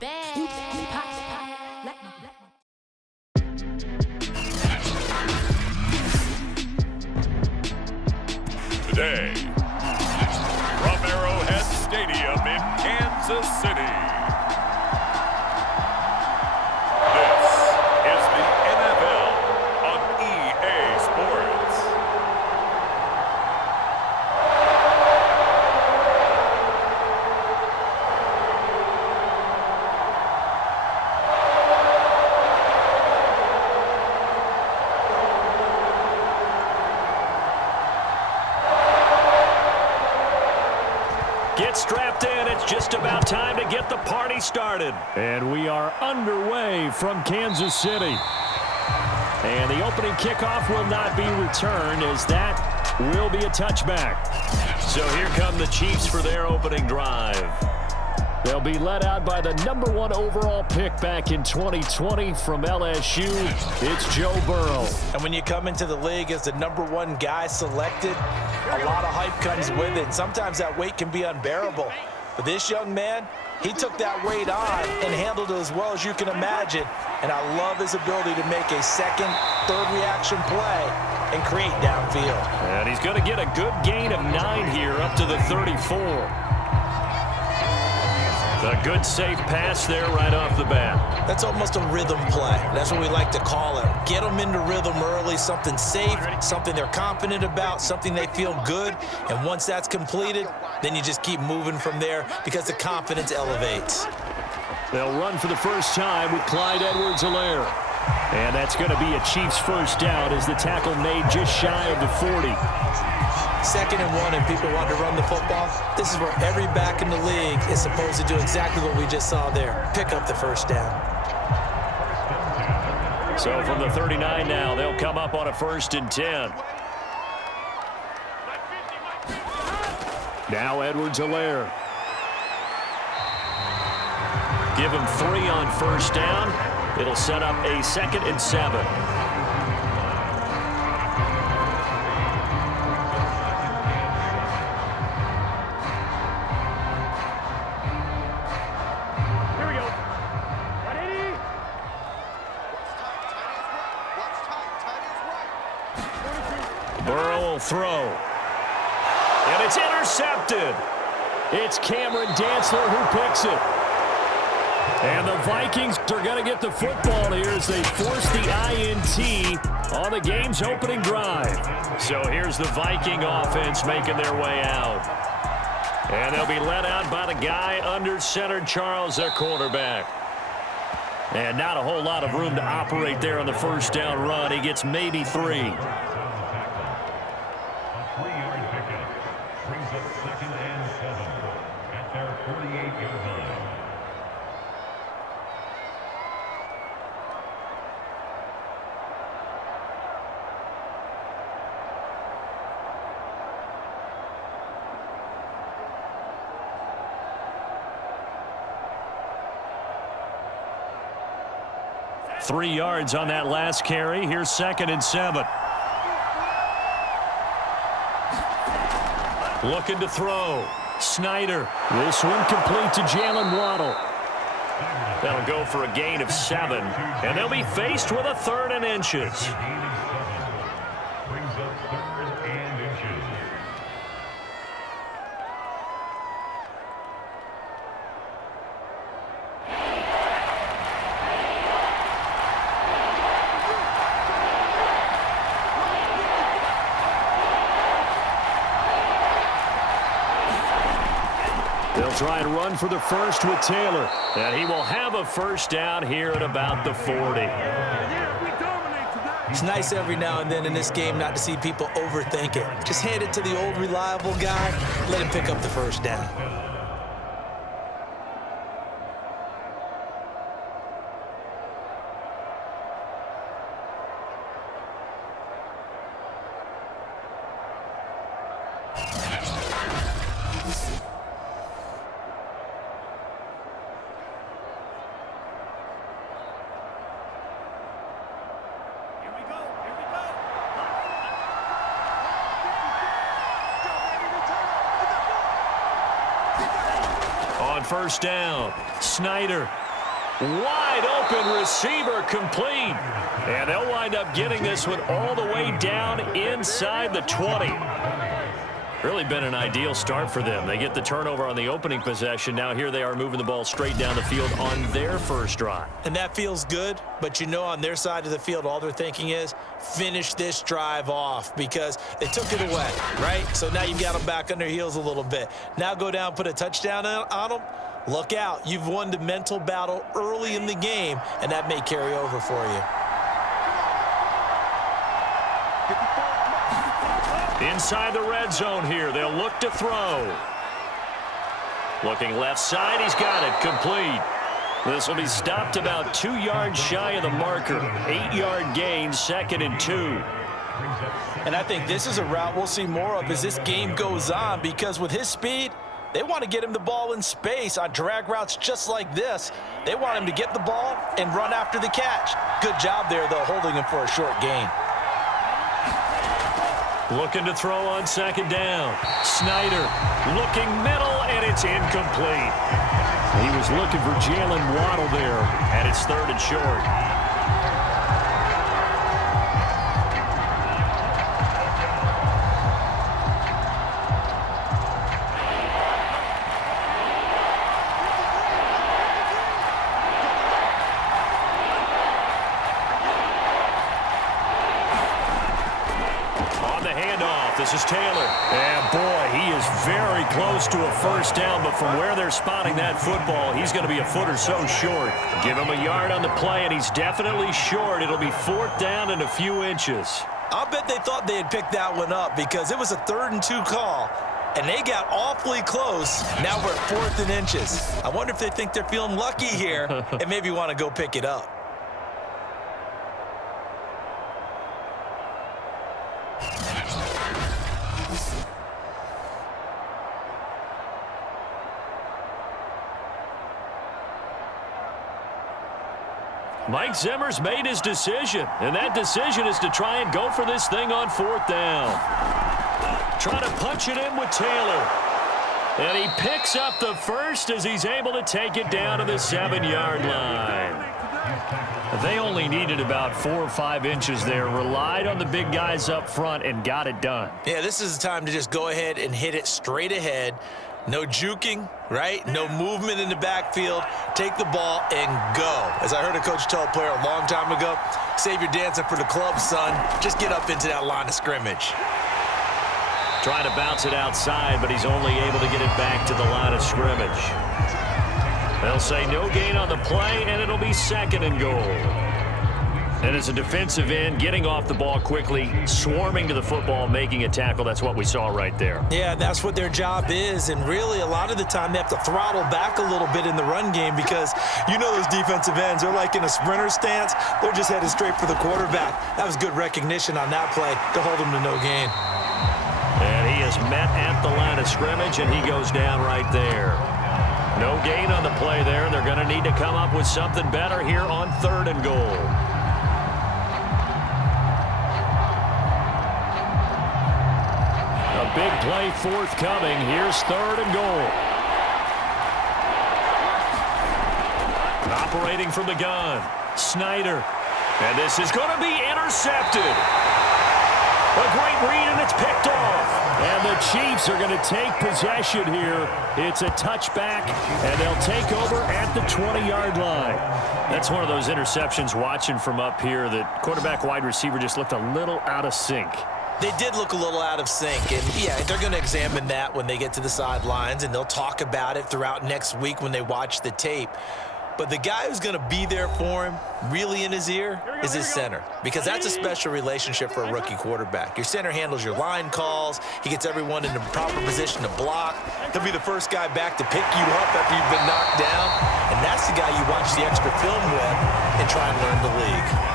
Today, from Arrowhead Stadium in Kansas City, this is the NFL on EA Sports. Get strapped in. It's just about time to get the party started. And we are underway from Kansas City. And the opening kickoff will not be returned, as that will be a touchback. So here come the Chiefs for their opening drive. They'll be led out by the #1 overall pick back in 2020 from LSU. It's Joe Burrow. And when you come into the league as the #1 guy selected, a lot of hype comes with it. Sometimes that weight can be unbearable. But this young man, he took that weight on and handled it as well as you can imagine. And I love his ability to make a second, third reaction play and create downfield. And he's going to get a good gain of 9 here up to the 34. A good safe pass there right off the bat. That's almost a rhythm play. That's what we like to call it. Get them into rhythm early, something safe, something they're confident about, something they feel good. And once that's completed, then you just keep moving from there because the confidence elevates. They'll run for the first time with Clyde Edwards-Helaire. And that's going to be a Chiefs first down as the tackle made just shy of the 40. 2nd and 1 and people want to run the football. This is where every back in the league is supposed to do exactly what we just saw there. Pick up the first down. So from the 39 now, they'll come up on a 1st and 10. Now Edwards-Helaire. Give him 3 on first down. It'll set up a 2nd and 7. Burrow will throw. And it's intercepted. It's Cameron Dantzler who picks it. And the Vikings are going to get the football here as they force the INT on the game's opening drive. So here's the Viking offense making their way out. And they'll be led out by the guy under center, Charles, their quarterback. And not a whole lot of room to operate there on the first down run. He gets maybe 3. Three yards on that last carry. Here's 2nd and 7. Looking to throw. Snyder will swing complete to Jalen Waddle. That'll go for a gain of 7. And they'll be faced with a 3rd and inches. They'll try and run for the first with Taylor. And he will have a first down here at about the 40. It's nice every now and then in this game not to see people overthink it. Just hand it to the old reliable guy. Let him pick up the first down. On first down, Snyder Wide open receiver complete. And they'll wind up getting this one all the way down inside the 20. Really been an ideal start for them. They get the turnover on the opening possession. Now here they are moving the ball straight down the field on their first drive. And that feels good, but you know on their side of the field, all they're thinking is finish this drive off because they took it away, right? So now you've got them back on their heels a little bit. Now go down, put a touchdown on them. Look out. You've won the mental battle early in the game, and that may carry over for you. Inside the red zone here, they'll look to throw. Looking left side, he's got it, complete. This will be stopped about 2 yards shy of the marker. 8-yard gain, 2nd and 2. And I think this is a route we'll see more of as this game goes on because with his speed, they want to get him the ball in space on drag routes just like this. They want him to get the ball and run after the catch. Good job there, though, holding him for a short gain. Looking to throw on 2nd down. Snyder looking middle, and it's incomplete. He was looking for Jalen Waddle there, and it's 3rd and short. This is Taylor. And, boy, he is very close to a first down, but from where they're spotting that football, he's going to be a foot or so short. Give him a yard on the play, and he's definitely short. It'll be 4th down and a few inches. I'll bet they thought they had picked that one up because it was a 3rd and 2 call, and they got awfully close. Now we're at 4th and inches. I wonder if they think they're feeling lucky here and maybe want to go pick it up. Mike Zimmer's made his decision, and that decision is to try and go for this thing on 4th down. Trying to punch it in with Taylor. And he picks up the first as he's able to take it down to the 7-yard line. They only needed about 4 or 5 inches there, relied on the big guys up front, and got it done. Yeah, this is the time to just go ahead and hit it straight ahead. No juking, right? No movement in the backfield. Take the ball and go. As I heard a coach tell a player a long time ago, save your dancing for the club, son. Just get up into that line of scrimmage. Trying to bounce it outside, but he's only able to get it back to the line of scrimmage. They'll say no gain on the play, and it'll be 2nd and goal. And as a defensive end, getting off the ball quickly, swarming to the football, making a tackle, that's what we saw right there. Yeah, that's what their job is, and really a lot of the time they have to throttle back a little bit in the run game because you know those defensive ends, they're like in a sprinter stance. They're just headed straight for the quarterback. That was good recognition on that play to hold him to no gain. And he is met at the line of scrimmage, and he goes down right there. No gain on the play there. They're going to need to come up with something better here on 3rd and goal. A big play forthcoming. Here's 3rd and goal. Operating from the gun, Snyder. And this is going to be intercepted. A great read, and it's picked off. And the Chiefs are going to take possession here. It's a touchback, and they'll take over at the 20-yard line. That's one of those interceptions watching from up here that quarterback wide receiver just looked a little out of sync. They did look a little out of sync, and yeah, they're going to examine that when they get to the sidelines, and they'll talk about it throughout next week when they watch the tape. But the guy who's going to be there for him, really in his ear, is his center. Because that's a special relationship for a rookie quarterback. Your center handles your line calls. He gets everyone in the proper position to block. He'll be the first guy back to pick you up after you've been knocked down. And that's the guy you watch the extra film with and try and learn the league.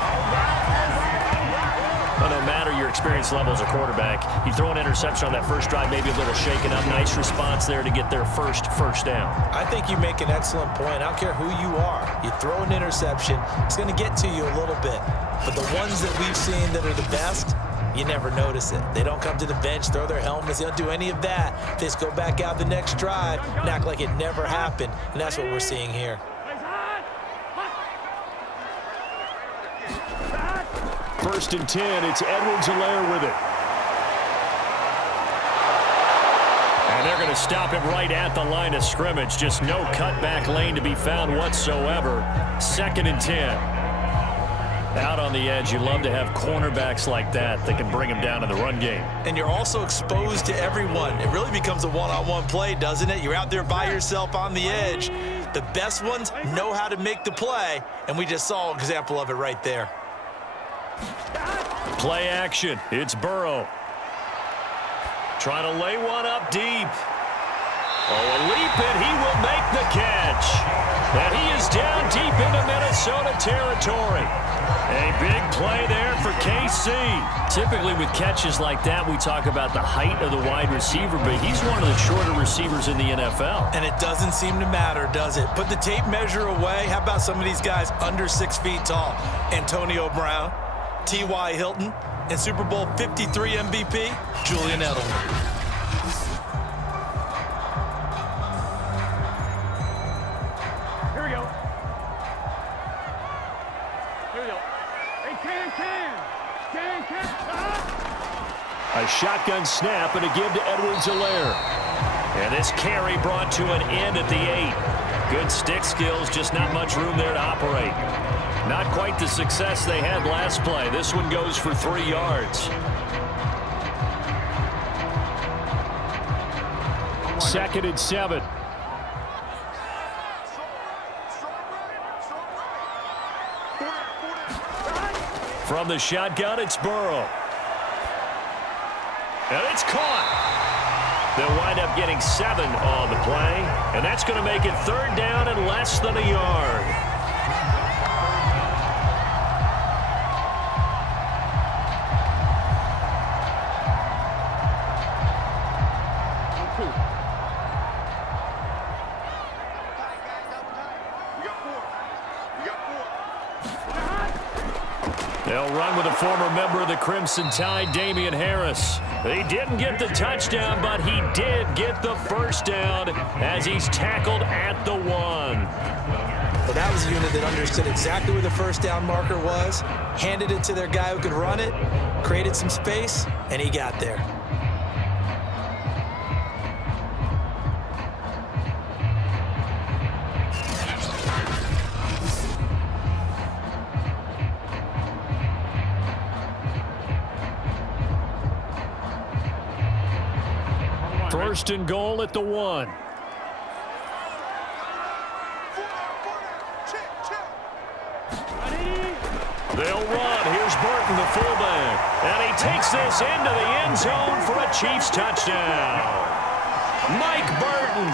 Well, no matter your experience level as a quarterback, you throw an interception on that first drive, maybe a little shaken up. Nice response there to get their first down. I think you make an excellent point. I don't care who you are. You throw an interception, it's going to get to you a little bit. But the ones that we've seen that are the best, you never notice it. They don't come to the bench, throw their helmets. They don't do any of that. They just go back out the next drive and act like it never happened. And that's what we're seeing here. 1st and 10. It's Edwards-Helaire with it. And they're going to stop him right at the line of scrimmage. Just no cutback lane to be found whatsoever. 2nd and 10. Out on the edge, you love to have cornerbacks like that can bring him down in the run game. And you're also exposed to everyone. It really becomes a one-on-one play, doesn't it? You're out there by yourself on the edge. The best ones know how to make the play, and we just saw an example of it right there. Play action. It's Burrow. Trying to lay one up deep. Oh, a leap, and he will make the catch. And he is down deep into Minnesota territory. A big play there for KC. Typically with catches like that, we talk about the height of the wide receiver, but he's one of the shorter receivers in the NFL. And it doesn't seem to matter, does it? Put the tape measure away. How about some of these guys under 6 feet tall? Antonio Brown, T.Y. Hilton, and Super Bowl 53 MVP, Julian Edelman. A shotgun snap and a give to Edwards-Helaire. And this carry brought to an end at the 8. Good stick skills, just not much room there to operate. Not quite the success they had last play. This one goes for 3 yards. 2nd and 7. From the shotgun, it's Burrow. And it's caught. They'll wind up getting 7 on the play, and that's going to make it 3rd down and less than a yard. They'll run with a former member of the Crimson Tide, Damian Harris. He didn't get the touchdown, but he did get the 1st down as he's tackled at the 1. Well, that was a unit that understood exactly where the 1st down marker was, handed it to their guy who could run it, created some space, and he got there. First and goal at the 1. They'll run. Here's Burton, the fullback. And he takes this into the end zone for a Chiefs touchdown. Mike Burton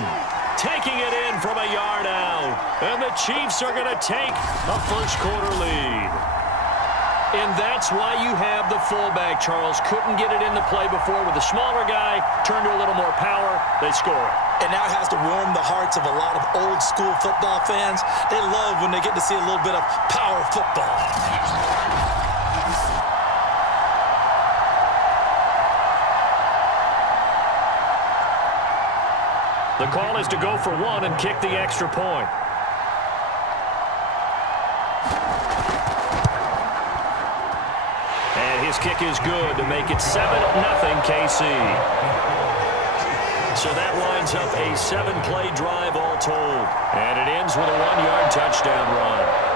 taking it in from a yard out. And the Chiefs are going to take a first-quarter lead. And that's why you have the fullback, Charles. Couldn't get it in the play before with the smaller guy. Turned to a little more power. They score. And now it has to warm the hearts of a lot of old-school football fans. They love when they get to see a little bit of power football. The call is to go for 1 and kick the extra point. His kick is good to make it 7-0 KC. So that winds up a 7-play drive all told. And it ends with a 1-yard touchdown run.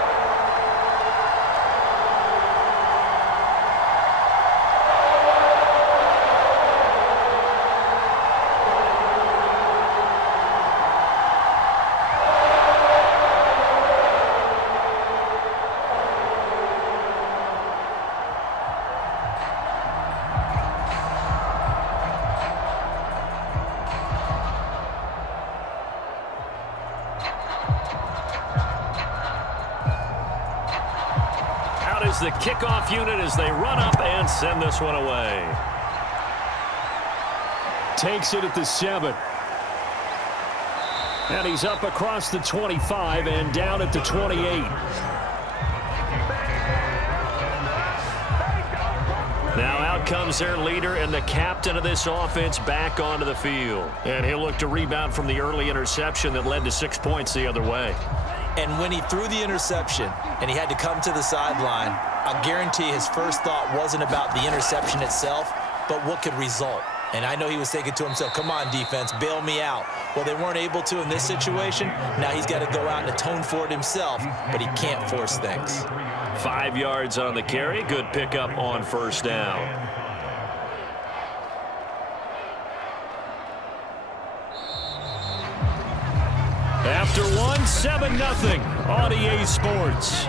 The kickoff unit as they run up and send this one away. Takes it at the 7. And he's up across the 25 and down at the 28. Now out comes their leader and the captain of this offense back onto the field. And he'll look to rebound from the early interception that led to 6 points the other way. And when he threw the interception and he had to come to the sideline, I'll guarantee his first thought wasn't about the interception itself, but what could result. And I know he was thinking to himself, come on, defense, bail me out. Well, they weren't able to in this situation. Now he's got to go out and atone for it himself, but he can't force things. 5 yards on the carry. Good pickup on first down. After one, 7-0 on EA Sports.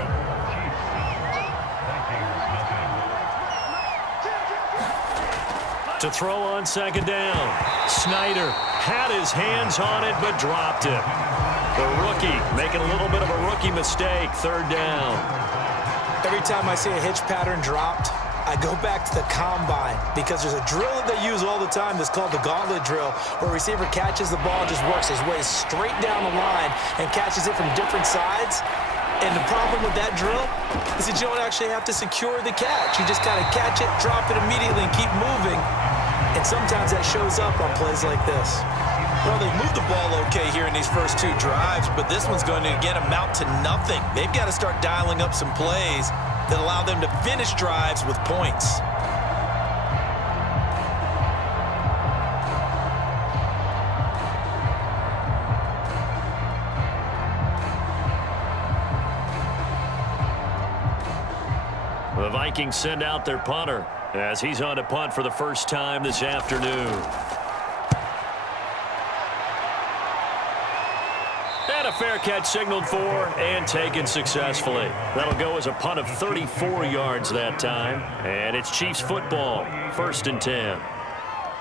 To throw on second down. Snyder had his hands on it but dropped it. The rookie making a little bit of a rookie mistake. Third down. Every time I see a hitch pattern dropped, I go back to the combine because there's a drill that they use all the time that's called the gauntlet drill, where a receiver catches the ball and just works his way straight down the line and catches it from different sides. And the problem with that drill is that you don't actually have to secure the catch. You just kind of catch it, drop it immediately, and keep moving. And sometimes that shows up on plays like this. Well, they moved the ball okay here in these first two drives, but this one's going to, again, amount to nothing. They've got to start dialing up some plays that allow them to finish drives with points. The Vikings send out their punter as he's on to punt for the first time this afternoon. And a fair catch signaled for and taken successfully. That'll go as a punt of 34 yards that time. And it's Chiefs football, 1st and 10.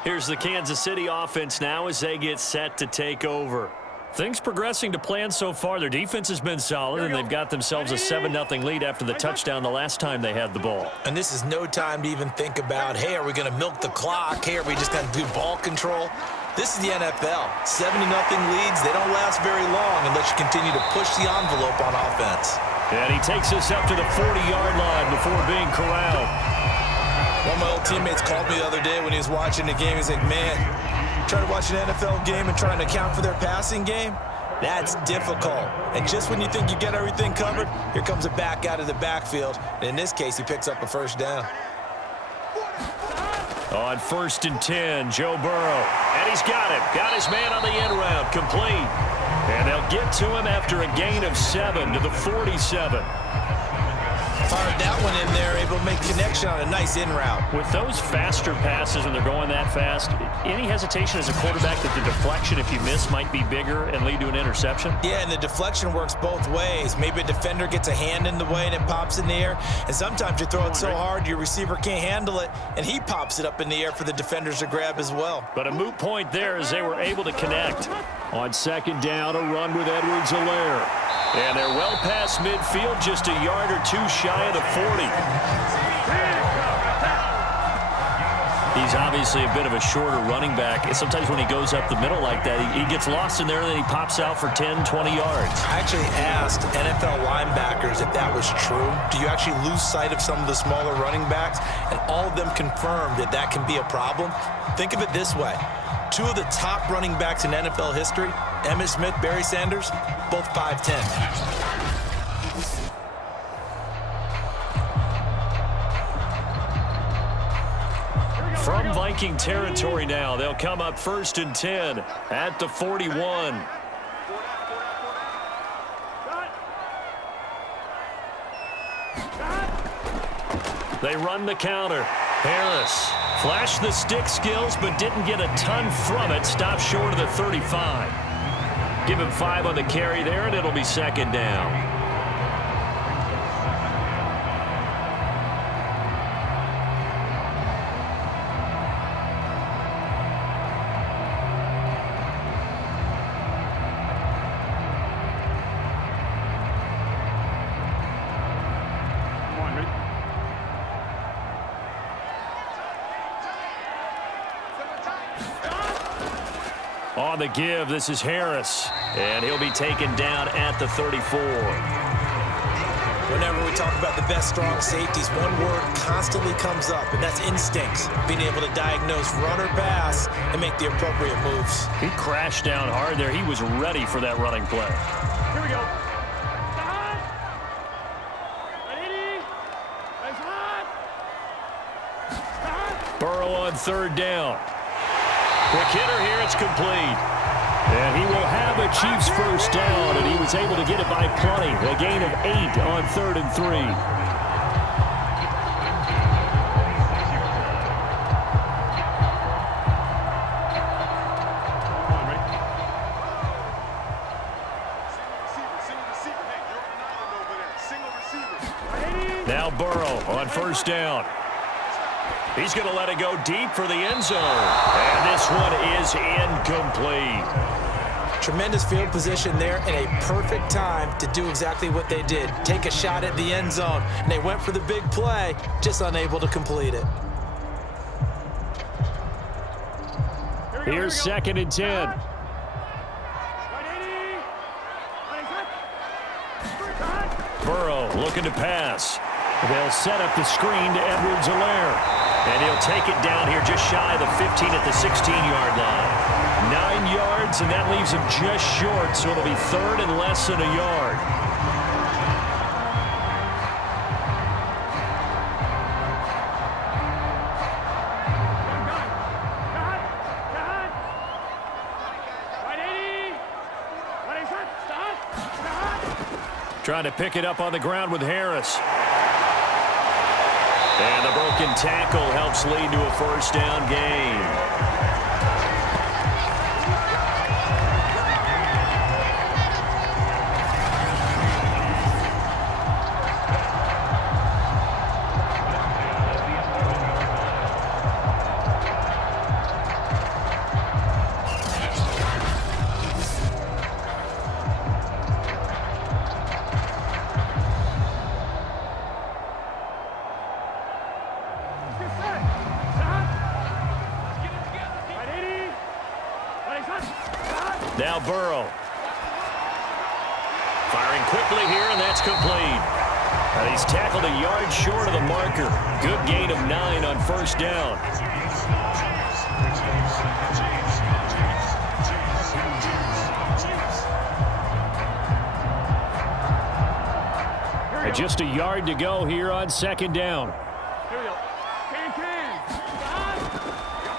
Here's the Kansas City offense now as they get set to take over. Things progressing to plan so far. Their defense has been solid, and they've got themselves a 7-0 lead after the touchdown the last time they had the ball. And this is no time to even think about, hey, are we going to milk the clock? Hey, are we just going to do ball control? This is the NFL. 70-0 leads, they don't last very long unless you continue to push the envelope on offense. And he takes us up to the 40-yard line before being corralled. One of my old teammates called me the other day when he was watching the game. He's like, man, trying to watch an NFL game and trying to account for their passing game, that's difficult. And just when you think you get everything covered, here comes a back out of the backfield. And in this case, he picks up a first down. On 1st and 10, Joe Burrow. And he's got him. Got his man on the end route. Complete. And they'll get to him after a gain of 7 to the 47. Fired that one in there, able to make connection on a nice in route. With those faster passes when they're going that fast, any hesitation as a quarterback that the deflection, if you miss, might be bigger and lead to an interception? Yeah, and the deflection works both ways. Maybe a defender gets a hand in the way and it pops in the air. And sometimes you throw it so hard your receiver can't handle it, and he pops it up in the air for the defenders to grab as well. But a moot point there as they were able to connect. On second down, a run with Edwards-Helaire. And they're well past midfield, just a yard or two shy of the 40. He's obviously a bit of a shorter running back. Sometimes when he goes up the middle like that, he gets lost in there and then he pops out for 10, 20 yards. I actually asked NFL linebackers if that was true. Do you actually lose sight of some of the smaller running backs? And all of them confirmed that that can be a problem. Think of it this way. Two of the top running backs in NFL history, Emmitt Smith, Barry Sanders, both 5'10". From Viking territory now, they'll come up 1st and 10 at the 41. They run the counter. Harris flashed the stick skills but didn't get a ton from it. Stopped short of the 35. Give him 5 on the carry there, and it'll be second down. On the give, this is Harris, and he'll be taken down at the 34. Whenever we talk about the best strong safeties, one word constantly comes up, and that's instincts. Being able to diagnose run or pass and make the appropriate moves. He crashed down hard there. He was ready for that running play. Here we go. Burrow on third down. Quick hitter here, it's complete. And he will have a Chiefs first down, and he was able to get it by plenty. A gain of 8 on 3rd and 3. Now Burrow on first down. He's going to let it go deep for the end zone. And this one is incomplete. Tremendous field position there and a perfect time to do exactly what they did. Take a shot at the end zone. And they went for the big play, just unable to complete it. Here's 2nd and 10. Burrow looking to pass. They'll set up the screen to Edwards-Helaire. And he'll take it down here just shy of the 15 at the 16-yard line. 9 yards, and that leaves him just short, so it'll be 3rd and less than a yard. Trying to pick it up on the ground with Harris. And the broken tackle helps lead to a first down gain. Now Burrow. Firing quickly here, and that's complete. And he's tackled a yard short of the marker. Good gain of 9 on first down. And just a yard to go here on 2nd down.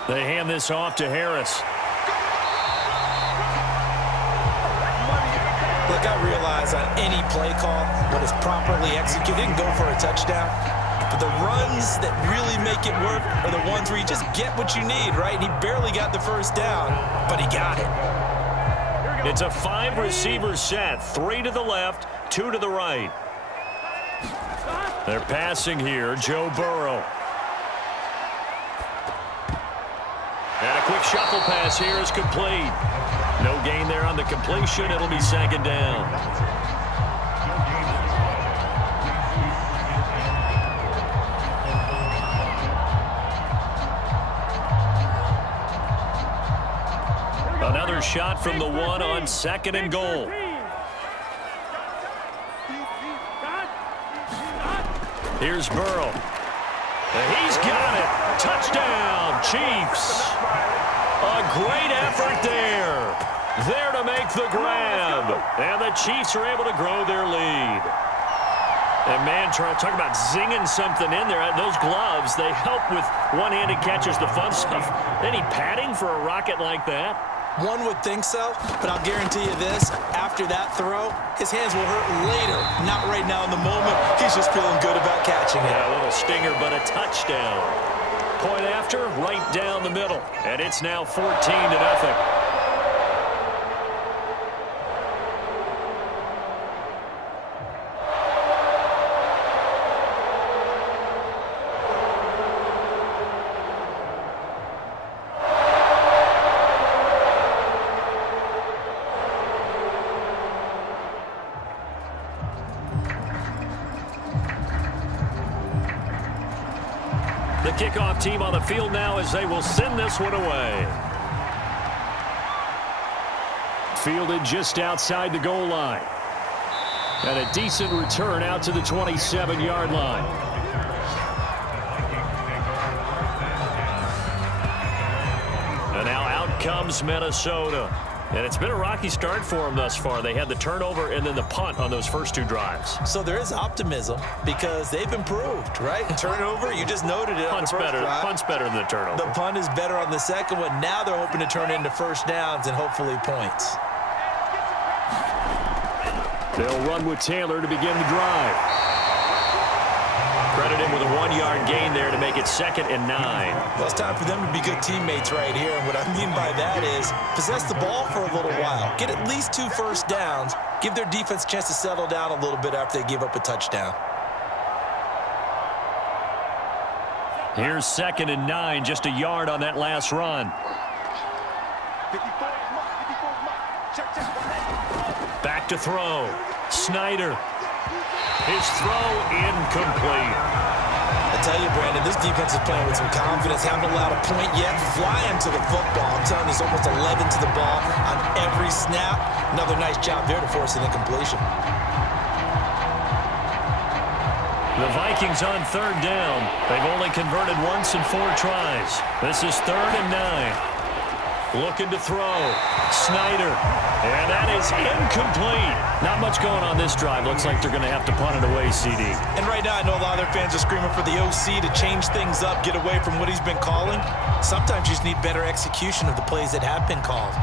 They hand this off to Harris. Look, I realize on any play call, when it's properly executed, you can go for a touchdown. But the runs that really make it work are the ones where you just get what you need, right? He barely got the first down, but he got it. It's a 5-receiver set. 3 to the left, 2 to the right. They're passing here, Joe Burrow. And a quick shuffle pass here is complete. No gain there on the completion. It'll be 2nd down. Another shot from the 1 on 2nd and goal. Here's Burrow. He's got it. Touchdown, Chiefs. A great effort there. There to make the grab. And the Chiefs are able to grow their lead. And, man, talk about zinging something in there. Those gloves, they help with one-handed catches, the fun stuff. Any padding for a rocket like that? One would think so, but I'll guarantee you this. After that throw, his hands will hurt later. Not right now in the moment. He's just feeling good about catching it. Yeah, a little stinger, but a touchdown. Point after, right down the middle. And it's now 14-0. The kickoff team on the field now as they will send this one away. Fielded just outside the goal line. And a decent return out to the 27-yard line. And now out comes Minnesota. And it's been a rocky start for them thus far. They had the turnover and then the punt on those first 2 drives. So there is optimism because they've improved, right? Turnover, you just noted it. Punt's better than the turnover. The punt is better on the second one. Now they're hoping to turn into first downs and hopefully points. They'll run with Taylor to begin the drive. Credit him with a 1-yard gain there to make it 2nd and 9. Well, it's time for them to be good teammates right here. And what I mean by that is possess the ball for a little while. Get at least 2 first downs. Give their defense a chance to settle down a little bit after they give up a touchdown. Here's 2nd and 9, just a yard on that last run. Back to throw. Snyder. His throw incomplete. I tell you, Brandon, this defense is playing with some confidence. Haven't allowed a point yet. Flying to the football. I'm telling you, there's almost 11 to the ball on every snap. Another nice job there to force an incompletion. The Vikings on 3rd down. They've only converted once in 4 tries. This is 3rd and 9. Looking to throw. Snyder. And that is incomplete. Not much going on this drive. Looks like they're going to have to punt it away, CD. And right now, I know a lot of their fans are screaming for the OC to change things up, get away from what he's been calling. Sometimes you just need better execution of the plays that have been called.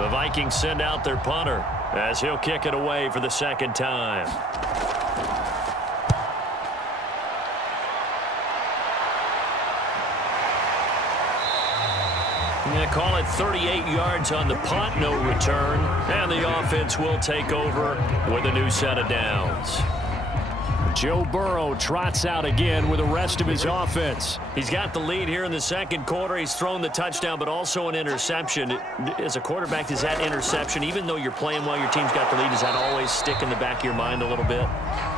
The Vikings send out their punter as he'll kick it away for the 2nd time. Call it 38 yards on the punt, no return. And the offense will take over with a new set of downs. Joe Burrow trots out again with the rest of his offense. He's got the lead here in the 2nd quarter. He's thrown the touchdown, but also an interception. As a quarterback, does that interception, even though you're playing while your team's got the lead, does that always stick in the back of your mind a little bit?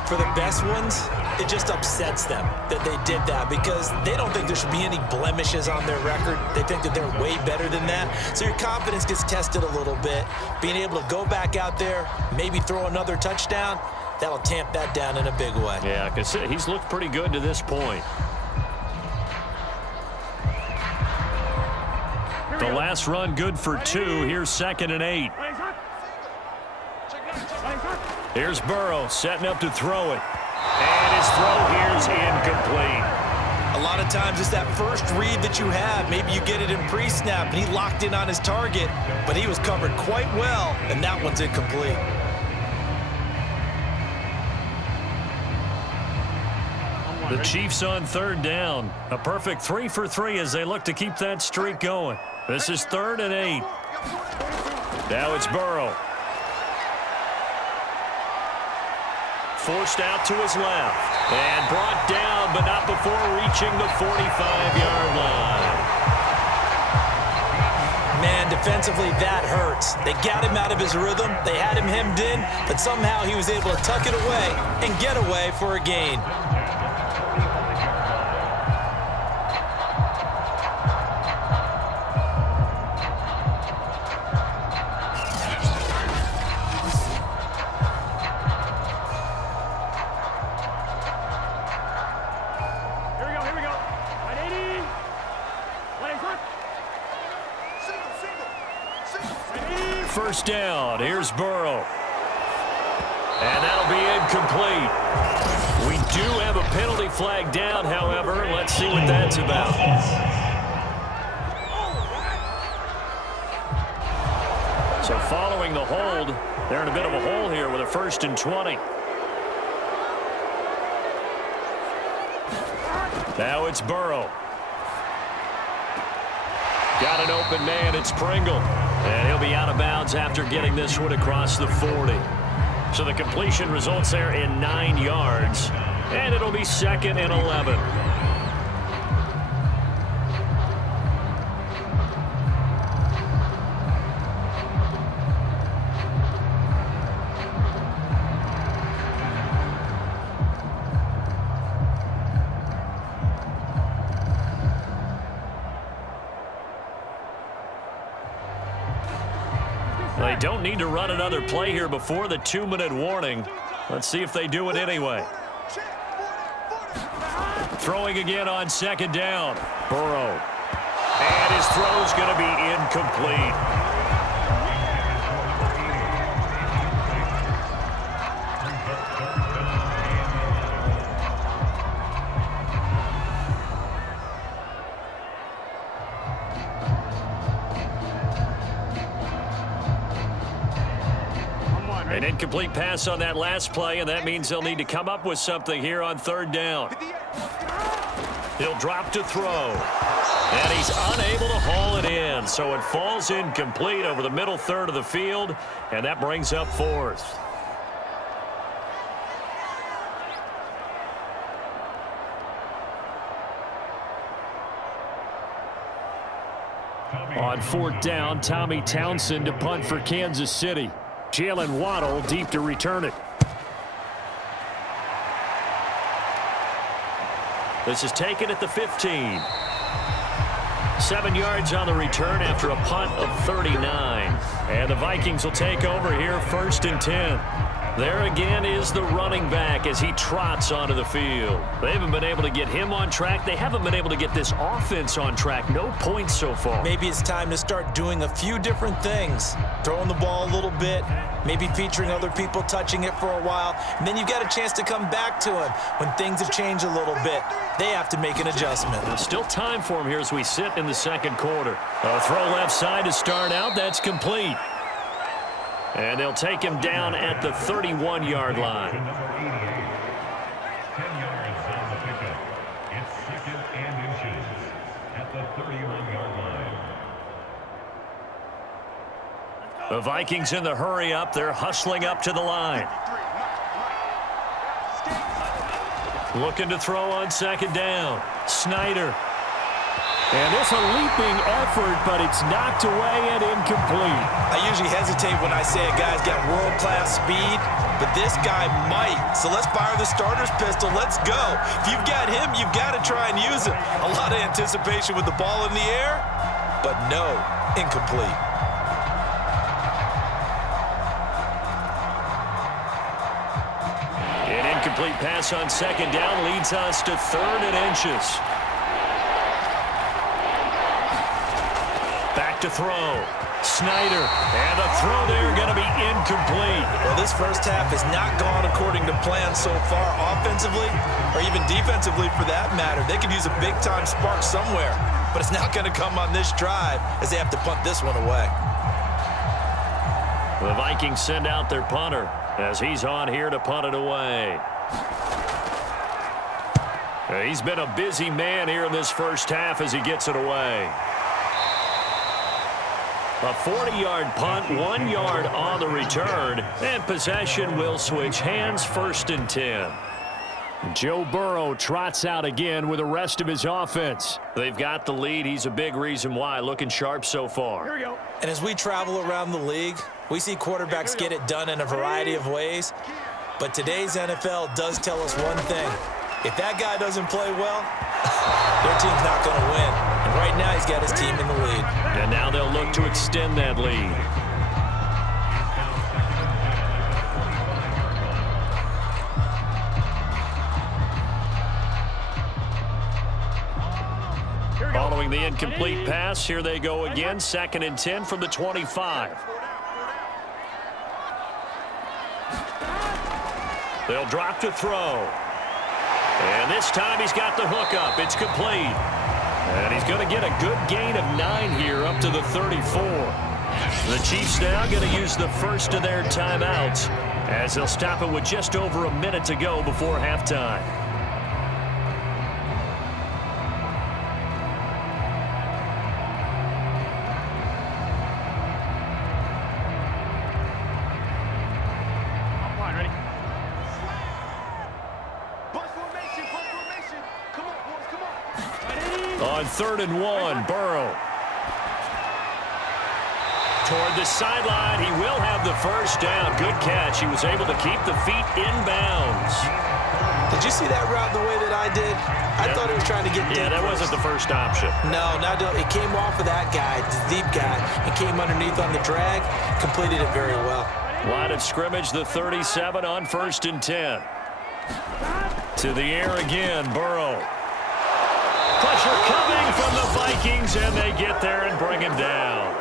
For the best ones, it just upsets them that they did that because they don't think there should be any blemishes on their record. They think that they're way better than that. So your confidence gets tested a little bit. Being able to go back out there, maybe throw another touchdown, that'll tamp that down in a big way. Yeah, because he's looked pretty good to this point. The last run good for 2. Here's 2nd and 8. Here's Burrow setting up to throw it. And his throw here's incomplete. A lot of times it's that first read that you have. Maybe you get it in pre-snap and he locked in on his target, but he was covered quite well, and that one's incomplete. The Chiefs on 3rd down. A perfect 3 for 3 as they look to keep that streak going. This is 3rd and 8. Now it's Burrow. Forced out to his left. And brought down, but not before reaching the 45-yard line. Man, defensively, that hurts. They got him out of his rhythm. They had him hemmed in, but somehow he was able to tuck it away and get away for a gain. First down. Here's Burrow. And that'll be incomplete. We do have a penalty flag down, however. Let's see what that's about. So following the hold, they're in a bit of a hole here with a 1st and 20. Now it's Burrow. Got an open man. It's Pringle. And he'll be out of bounds after getting this one across the 40. So the completion results there in 9 yards. And it'll be 2nd and 11. They don't need to run another play here before the 2-minute warning. Let's see if they do it anyway. Throwing again on 2nd down. Burrow. And And his throw's going to be incomplete. An incomplete pass on that last play, and that means they'll need to come up with something here on third down. He'll drop to throw, and he's unable to haul it in, so it falls incomplete over the middle third of the field, and that brings up fourth. On fourth down, Tommy Townsend to punt for Kansas City. Jalen Waddle deep to return it. This is taken at the 15. 7 yards on the return after a punt of 39. And the Vikings will take over here, 1st and 10. There again is the running back as he trots onto the field. They haven't been able to get him on track. They haven't been able to get this offense on track. No points so far. Maybe it's time to start doing a few different things. Throwing the ball a little bit, maybe featuring other people touching it for a while, and then you've got a chance to come back to him when things have changed a little bit. They have to make an adjustment. There's still time for him here as we sit in the second quarter. A throw left side to start out. That's complete. And they'll take him down at the 31-yard line. 10 yards on the pickup. It's 2nd and inches at the 31-yard line. The Vikings in the hurry up. They're hustling up to the line. Looking to throw on 2nd down. Snyder. And it's a leaping effort, but it's knocked away and incomplete. I usually hesitate when I say a guy's got world-class speed, but this guy might. So let's fire the starter's pistol. Let's go. If you've got him, you've got to try and use him. A lot of anticipation with the ball in the air, but no, incomplete. An incomplete pass on 2nd down leads us to 3rd and inches. Back to throw. Snyder. And a throw there going to be incomplete. Well, this first half has not gone according to plan so far offensively or even defensively for that matter. They could use a big-time spark somewhere, but it's not going to come on this drive as they have to punt this one away. The Vikings send out their punter as he's on here to punt it away. He's been a busy man here in this first half as he gets it away. A 40-yard punt, 1 yard on the return, and possession will switch hands, 1st and 10. Joe Burrow trots out again with the rest of his offense. They've got the lead. He's a big reason why, looking sharp so far. Here we go. And as we travel around the league, we see quarterbacks get it done in a variety of ways. But today's NFL does tell us one thing. If that guy doesn't play well, their team's not going to win. And right now he's got his team in the lead. And now they'll look to extend that lead. Following the incomplete pass, here they go again. 2nd and 10 from the 25. They'll drop to throw. And this time he's got the hook up. It's complete. And he's going to get a good gain of 9 here up to the 34. The Chiefs now going to use the first of their timeouts as they'll stop it with just over a minute to go before halftime. On 3rd and 1, Burrow. Toward the sideline, he will have the first down. Good catch. He was able to keep the feet in bounds. Did you see that route the way that I did? I thought he was trying to get deep. Yeah, that wasn't the first option. No, it came off of that guy, the deep guy, and came underneath on the drag, completed it very well. Line of scrimmage, the 37 on 1st and 10. To the air again, Burrow. Pressure coming from the Vikings, and they get there and bring him down.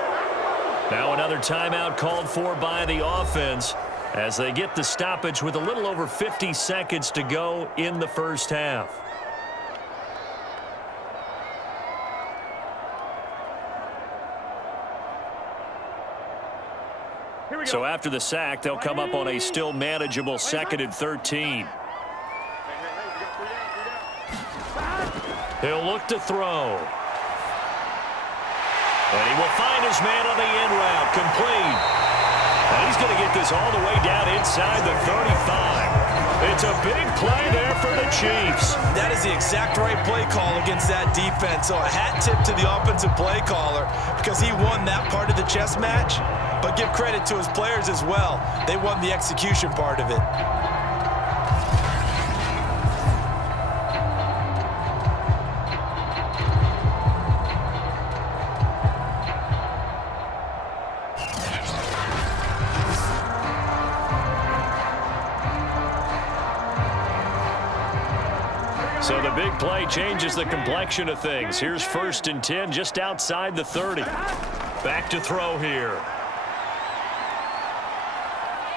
Now another timeout called for by the offense as they get the stoppage with a little over 50 seconds to go in the first half. So after the sack, they'll come up on a still manageable 2nd and 13. He'll look to throw. And he will find his man on the end route, complete. And he's going to get this all the way down inside the 35. It's a big play there for the Chiefs. That is the exact right play call against that defense. So a hat tip to the offensive play caller because he won that part of the chess match. But give credit to his players as well. They won the execution part of it. So the big play changes the complexion of things. Here's 1st and 10 just outside the 30. Back to throw here.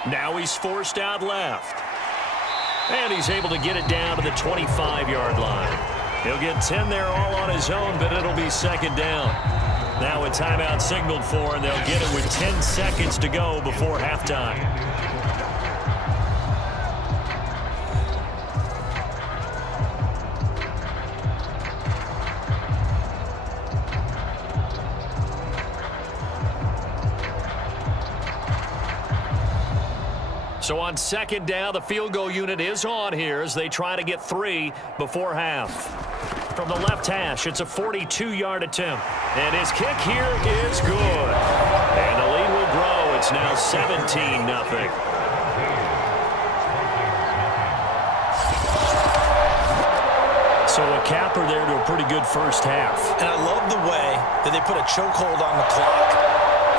Now he's forced out left. And he's able to get it down to the 25-yard line. He'll get 10 there all on his own, but it'll be 2nd down. Now a timeout signaled for, and they'll get it with 10 seconds to go before halftime. So on 2nd down, the field goal unit is on here as they try to get 3 before half. From the left hash, it's a 42-yard attempt. And his kick here is good. And the lead will grow. It's now 17-0. So a capper there to a pretty good first half. And I love the way that they put a chokehold on the clock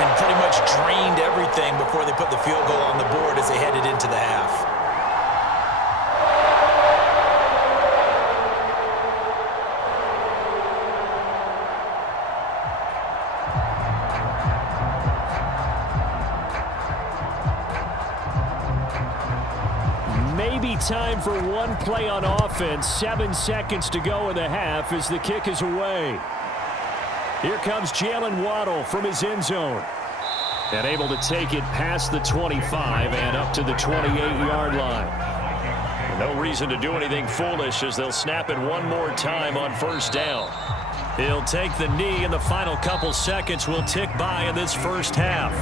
and pretty much drained everything before they put the field goal on the board as they headed into the half. Maybe time for one play on offense. 7 seconds to go in the half as the kick is away. Here comes Jalen Waddle from his end zone. And able to take it past the 25 and up to the 28-yard line. No reason to do anything foolish as they'll snap it one more time on 1st down. He'll take the knee, and the final couple seconds will tick by in this first half.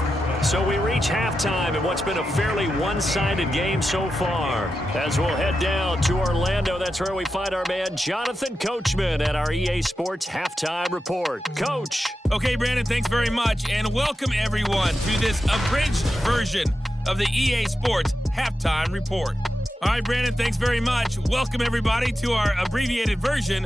So we reach halftime in what's been a fairly one-sided game so far. As we'll head down to Orlando, that's where we find our man Jonathan Coachman at our EA Sports Halftime Report. Coach. Okay, Brandon, thanks very much, and welcome everyone to this abridged version of the EA Sports Halftime Report. All right, Brandon, thanks very much. Welcome everybody to our abbreviated version